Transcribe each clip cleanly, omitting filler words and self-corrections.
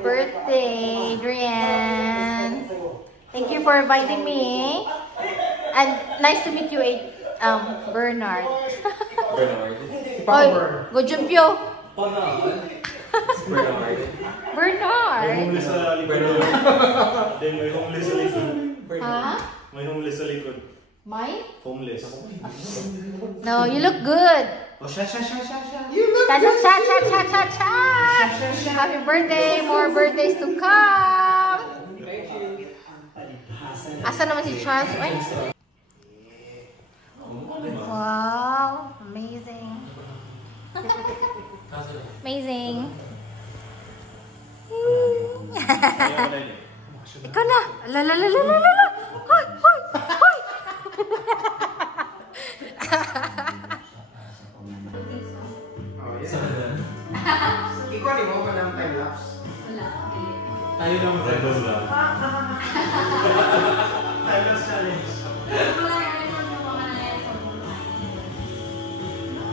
Birthday, Adrian. Thank you for inviting me. And nice to meet you, Bernard. Bernard. Oy, go jumpyo. Bernard. Bernard. May homeless sa likod. Then may homeless sa likod. Huh? May homeless sa likod. My? Homeless. No, you look good. Oh, sha. You look good. Cha. Happy birthday. More birthdays to come. Asa naman si Charles? Oy. Wow. Amazing. Amazing. Ikaw na. La. Hoy. Ikaw di mo ka ng time lapse? Wala. Tayo lang mo. Time lapse challenge.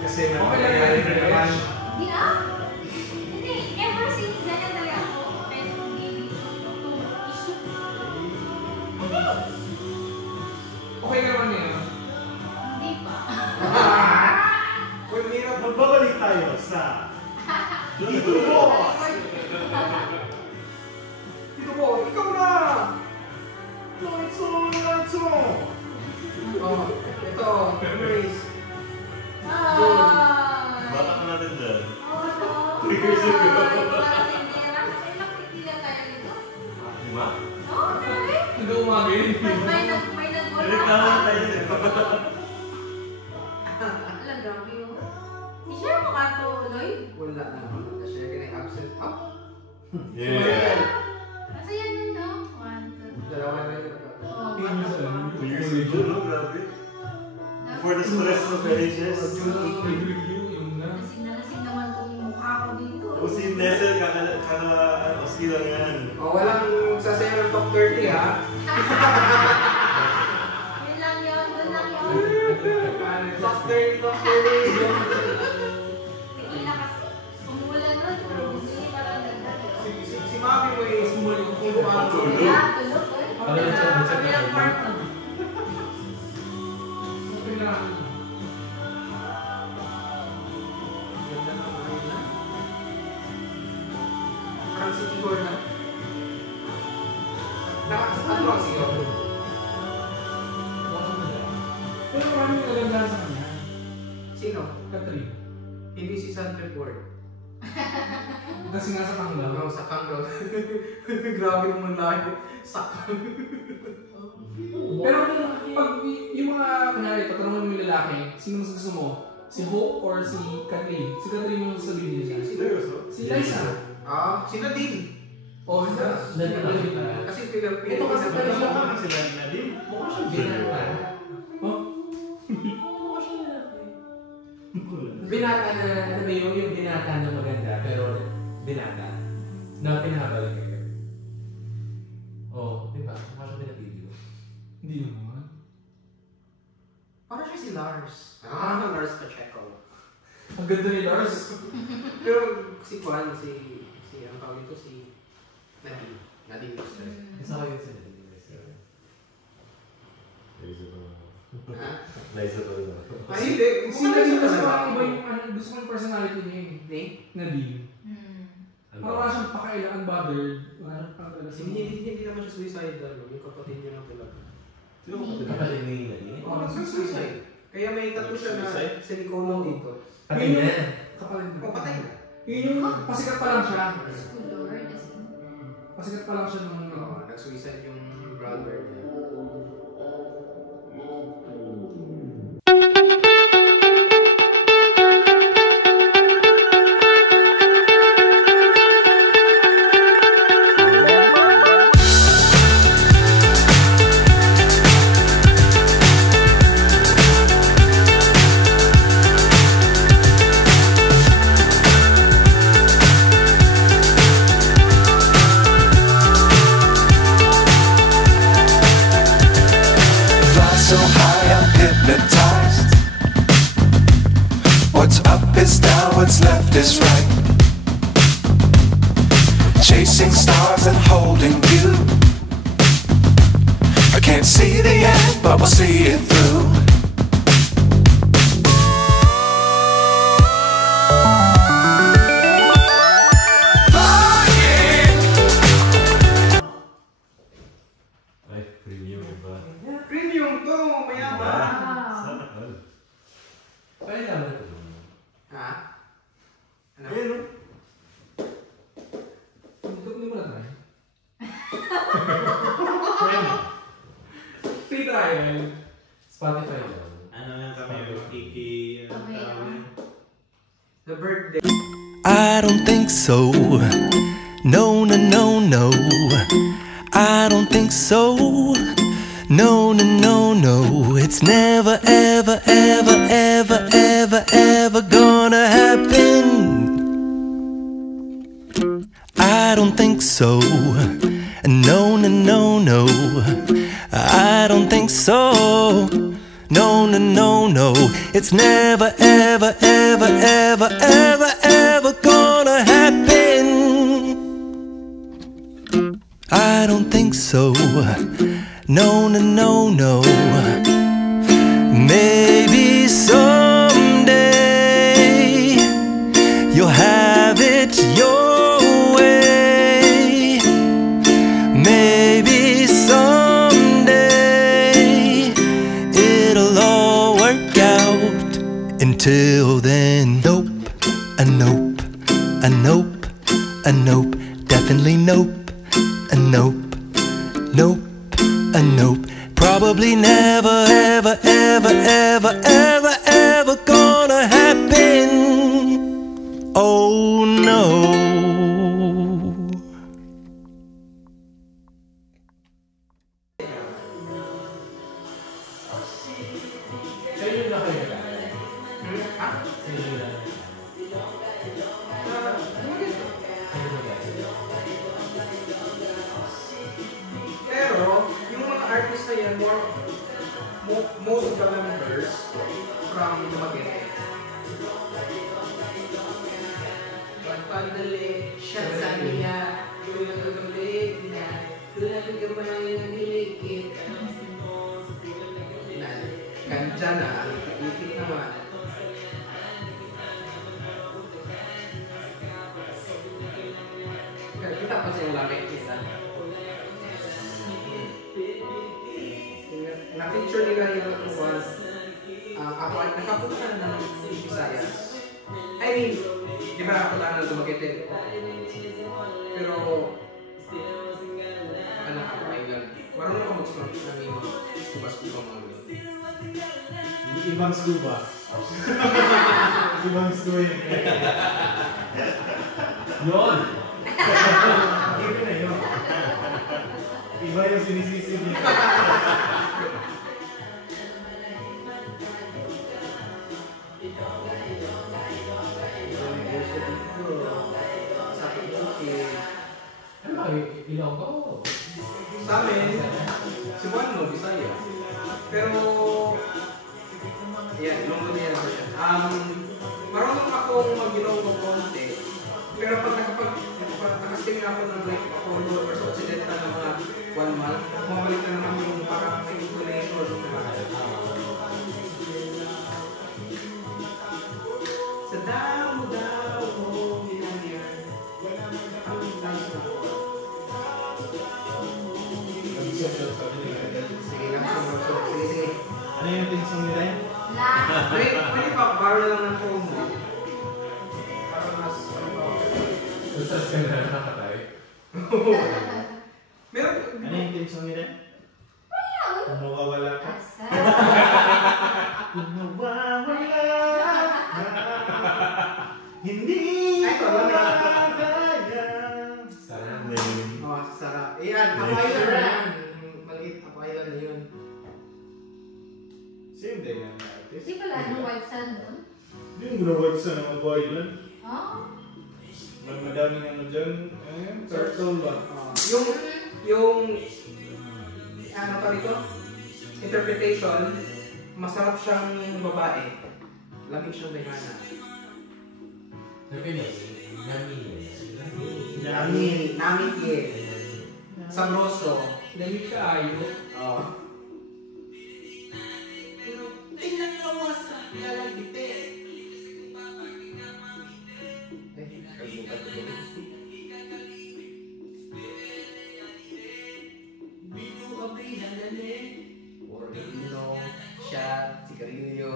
Kasi nangyayari na naman. Di Hindi. Ever since ganyan talaga ako. Pero maybe issue. Okay ka naman yun? Hindi pa. Magbabalik tayo sa Dito Boss! Dito po, ikaw na! Lanso! Oh, ito, memories. Bata ka natin dyan. 3 years ago. Diba? Hindi umagin. May nag-call Reklamo tayo din. Alam, grabe yun. I-share mo ka to, Lloyd? Wala na. Kasi kaya absent up. Yeah. Kasi yan yun, no? 1, 2. Dalawa na yun. 2 years ago, no? Grabe. Before the stress of marriages. Lasing naman kung mukha ko dito. Tapos si Nessel, oski lang yan. Oh, walang sasayo ng top 30 ha? Yun lang yun, doon lang yun. Top 30, top 30. Tequila kasi. Umulan nun, pero hindi parang nagdag. Si Mami mo is small yung kilo ano. Tulog. Tulog eh. Kabilang kwarto. Okay na. Parang si Igor na. Ano ang sigaw? Pero maraming kagandahan sa kanya. Sino? Catherine. Hindi si Sandra Ford. Kasi nga sa kanila. Ano sa Kangro? Grabe naman lahat. Sakang. Pero pag yung mga, kunyari, tatanungin mo yung lalaki, sino mas gusto mo? Si Hope or si Catherine? Si Catherine yung sabihin niya. Si Liza. Si Nadine. Oh, hindi. Kasi ito kasi Pero siya ka kasi lang na din. Mukha siyang binata. Oh? Binata na, ano ba yung binata na maganda, pero binata. Na pinahabalik kayo. Oh, di ba? Mukha siyang binabidyo. Hindi naman. Parang siya si Lars. Parang Lars Pacheco. Ang ganda ni Lars. Pero si Juan, ang tawag ito, si Nadine. Nadine Lester. Isa ko yun sila. Ha? Liza to. Ay, hindi. Si Nadine kasi parang iba yung, gusto ko yung personality niya eh. Name? Nadine. Ano? Parang wala siyang pakailan, unbothered. Wala siyang talaga sa Hindi naman siya suicidal. Yung kapatid niya lang talaga. Sino ka Kapatid ni Nadine? Oo, nag-suicide. Kaya may tattoo siya na sinikolong dito. Patay na. Kapalit na. Patay na. Yun yung pasikat pa lang siya. Lord, Pasikat pa lang siya nung Nag-suicide yung brother niya. so high I'm hypnotized. What's up is down, what's left is right. Chasing stars and holding you. I can't see the end, but we'll see it through. Ay, premium iba. Premium to, mayaman. Sana all. Kaya naman ito. Ha? Ano? Ayun, no? Hindi mo na try. Friend, Free trial. Spotify daw. Ano lang kami, Kiki, ano tawag? The birthday. I don't think so. No, no, no, no. I don't think so. No, no, no, no. It's never, ever, ever, ever, ever, ever gonna happen. I don't think so. No, no, no, no. I don't think so. No, no, no, no. It's never, ever, ever, ever, ever, ever gonna happen. I don't think so. No, no, no, no. Maybe someday you'll have it your way. Maybe someday it'll all work out. Until then, nope, a nope, a nope, a nope, definitely nope, a nope, nope, a nope. Probably never, ever, ever, ever, ever, ever gonna happen. Oh no. Siya yung nakalimutan. Ha? Siya yung nakalimutan. Pero, yung mga artist na yan, most of the members from Dumaguete. Pagpandali, shot sa niya, yung nagagambalik niya, doon natin gamay ng ilikit. Kantsa na, ilikit naman. Kita pa sa yung lamig isa. Na-feature nila yung one, ako ay nakapunta ng Visayas. I mean, di ba nakapunta ng Dumaguete? Pero, ano ako ay lang. Marunong ako mag-snork namin scuba mga ganun. Ibang scuba. Ibang scuba. Yun! Iba na yun. Iba yung sinisisi niya. Ano ba? Ilonggo? Sa amin, si Juan no, Bisaya. Pero, yan, Ilonggo niya naman siya. Marunong akong mag-Ilonggo konti. Pero pag nakasting ako ng like ako or sa Occidental na mga 1 month, mabalik na naman yung parang intonation. Sa damo-damo mo ginagyan. Ang nice na ako. Sige lang, sige. Ano yung things song nila yun? Pwede pa, borrow lang ng phone mo. Para mas, Usas ka na nakatay. meron, Ano yung things song nila? Kung mawawala ka. Kung mawawala ka. Hindi Ay, ko wala. kaya. Sana. oh, sarap. Ayan, Apo Island na yan. Maliit, Apo Island na yun. Same day nga ng artist. Di pala ng White Sand doon? Yung grawag sa mga boy doon. Oh? Madaming ano dyan. Turtle ba? Yung, ano pa rito? interpretation, masarap siyang babae. Lamig siyang banana. Sabi niya, Nami ye. Sabroso. Lamig ka ayo. Oh. Organo, shot, sigarilyo.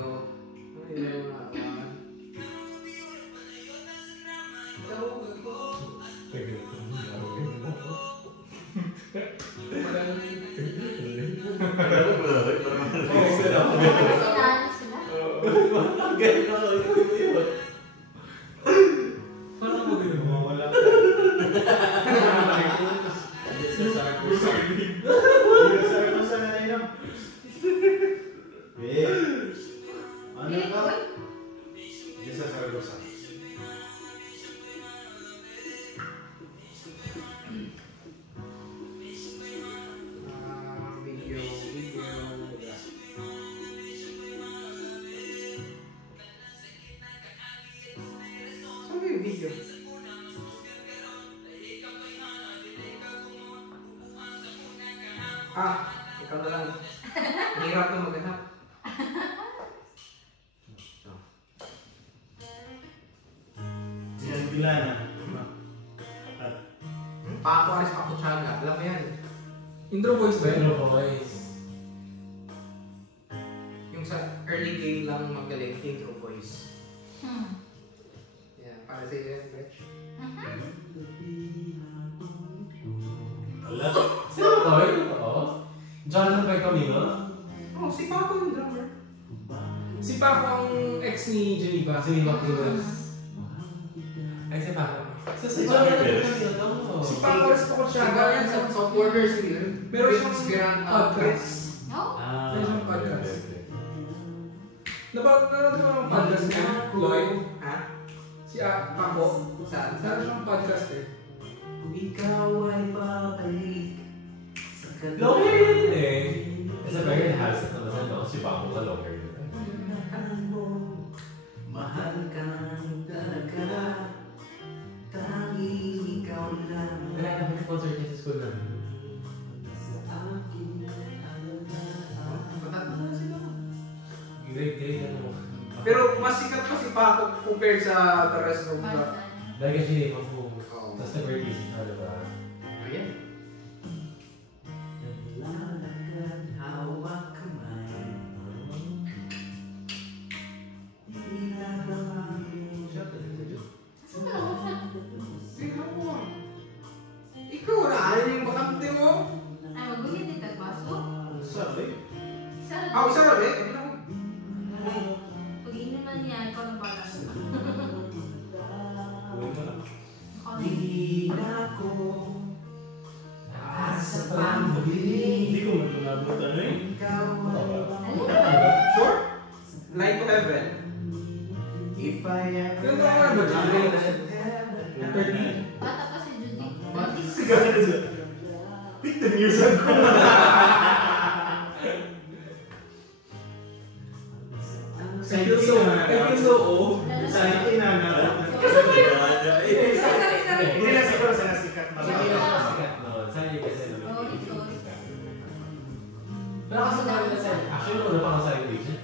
Parang mo din mo, wala. Ikaw na lang. Hirap na maghanap. Yan bila na. Paco Aris Pakuchaga. Alam mo yan. Intro voice ba yun? Pero voice. Yung sa early game lang magaling, intro voice. Yeah, para sa iyo, Rich. Wala. Sino to? Ito to? Jonathan Bay Camino? Oh, si Paco yung drummer. Si Paco ang ex ni Geneva. Si Macilas. Ay, si Paco. Sa Jonathan Bay Camino to. Si Paco Aris Pakuchaga yan sa Softwareers yun. meron siyang podcast. No? Meron siyang podcast. Nanonood mo ng podcast niya, Lloyd? Ha? Si Paco. Saan? Meron siyang podcast eh. Ikaw ay babalik. Lawyer yun eh. Sa bagay na halos naman ano, si Paco ka lawyer yun. Mahal kang talaga. Tanging ikaw lang. Wala na kami sponsor niya sa school namin. Grade ano. Pero mas sikat pa si Paco compared sa the rest of the... Dahil kasi hindi mo po. Tapos nag-birthday siya, diba? Ayan. Hawak kamay. Ikaw na, ano yung bakante mo? Ay, magulit din tagbaso. Sabi? Ako isa na rin. Pag inuman niya, ikaw nang bala sa Di na ko asa pamuli. Hindi ko matulabot ano eh. Ikaw ay... Sure? Light to heaven. If I ever... Ano ba ba dyan? 30? Bata pa si Judy. Sigara na siya. 15 years ago. I feel so old. Sa inana. Hindi na siguro sa nasikat. Sikat noon. Saan yung kasi naman? Pero kasi namin na sa... Actually, una pa ako sa equation.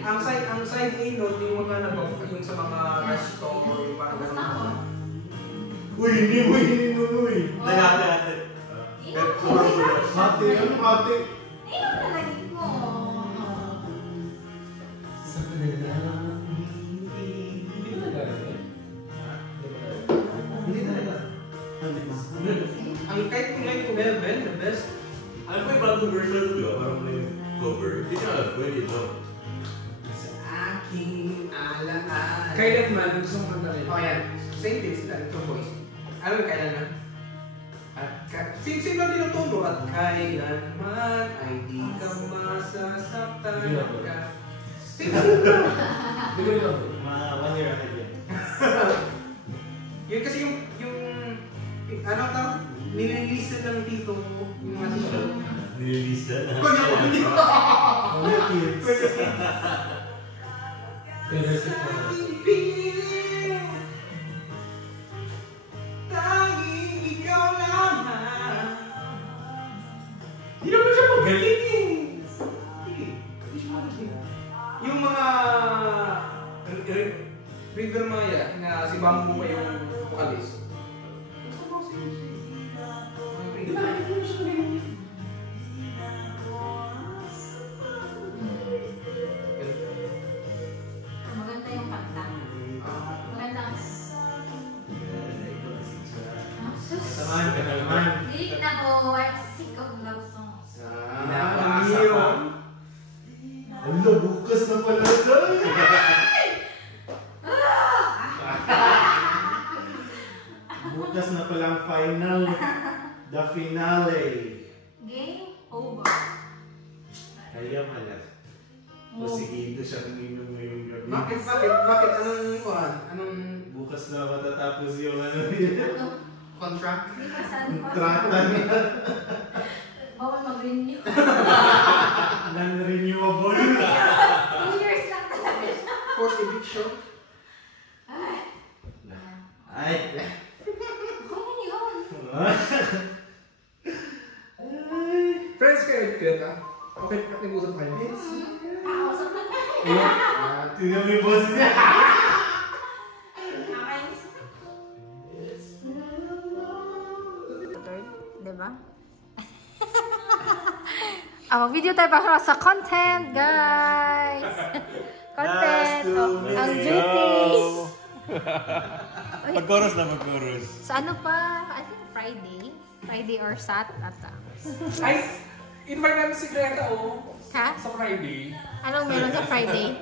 Ang side note, yung mga yung sa mga resto, yung parang gano'n. Uy, hindi mo uy. Ate. Ate, ano ate? Ayun na lagi mo. Sa kanila... Hindi ko nagagawa. Hindi talaga. Ang kahit kung Light to Heaven, the best. Ano pa yung bagong version ito? Parang may cover. Hindi ka alam, pwede ito. Sa aking alaan. Kailanman, gusto mong kanta rin. Oh, yan. Same thing sila, intro voice. Alam mo kailanman? Same lang din ang tono. At kailanman ay di ka masasaktan ka. Same lang. Hindi ko nila. Mga 1 year ahead yan. Yun kasi yung ano tawag? Nililisten ng tito ko. Yung mga tito. Nililisa na. Taylor Swift na. Hindi naman siya magaling eh. Yung mga River Maya na si Bamboo pa yung vocalist. Di ba? Hindi mo siya magaling. Maganda yung kanta. Maganda ang... Samahan ka na naman. Hindi na ko. I'm sick of love songs. Ano, bukas na pala ito. Bukas na palang final. The finale. Game over. Kaya pala. Posigido siya uminom ngayong gabi. Bakit? Anong Bukas na matatapos yung ano yun. contract? Hindi pa saan pa. Kontrata niya. Bawal mag-renew. Non-renewable. 2 years lang talaga siya. Forced eviction? Ay. Ano yun? Friends kayo, Greta? Okay, nag-usap kayo? Kausap na tayo. Tingnan mo yung boss niya. Nakakainis. Diba? Mag-video tayo para sa content, guys. Content. Ang duty. Mag-chorus na mag-chorus. Sa ano pa? I think Friday. Friday or Sat ata. Ay, invite namin si Greta, oh. Ha? Sa Friday. Anong meron sa Friday?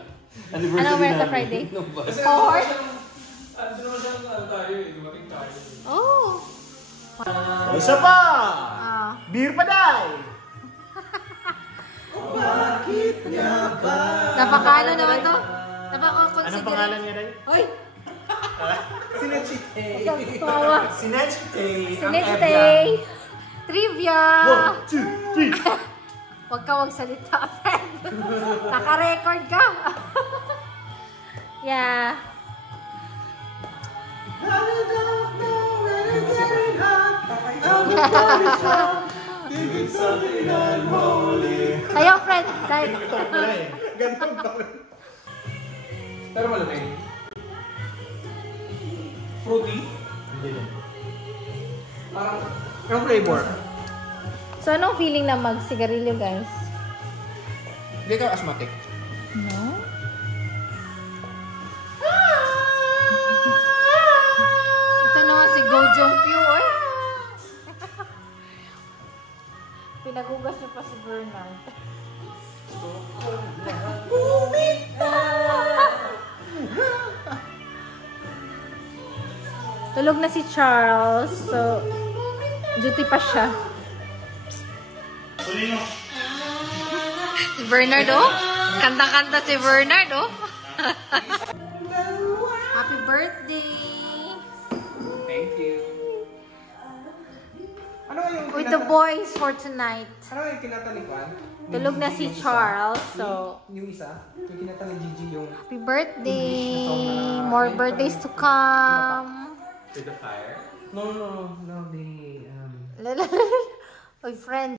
Anong meron sa Friday? Kasi Cohort? ano naman siya, ano tayo eh, dumating tayo. Oh! Isa pa! Ah. Beer pa day! Napaka-ano naman to? Napaka-considerate. Anong pangalan niya day? Hoy! Sinechite. Ikaw, tawa. Sinechite! Sinechite! Trivia! 1, 2, 3! Huwag ka magsalita, friend. Naka-record ka. Yeah. Ayaw, friend. Dahil. Ganun pa rin. Pero malamig. Fruity? Hindi na. Parang, Anong flavor? So, anong feeling na mag-sigarilyo, guys? Hindi ka asthmatic. No? Ito naman si Go Jong Pyo, eh. Pinagugas niyo pa si Bernard. Tulog na si Charles, so duty pa siya. Si Bernard, oh. Kanta-kanta si Bernard, oh. Happy birthday! Thank you. Ano yung With the boys for tonight. Ano yung kinata ni Juan? Tulog na si Charles, so Yung isa, yung kinata ni Gigi yung... happy birthday! More birthdays to come. With the fire. No, the... Oy, friend,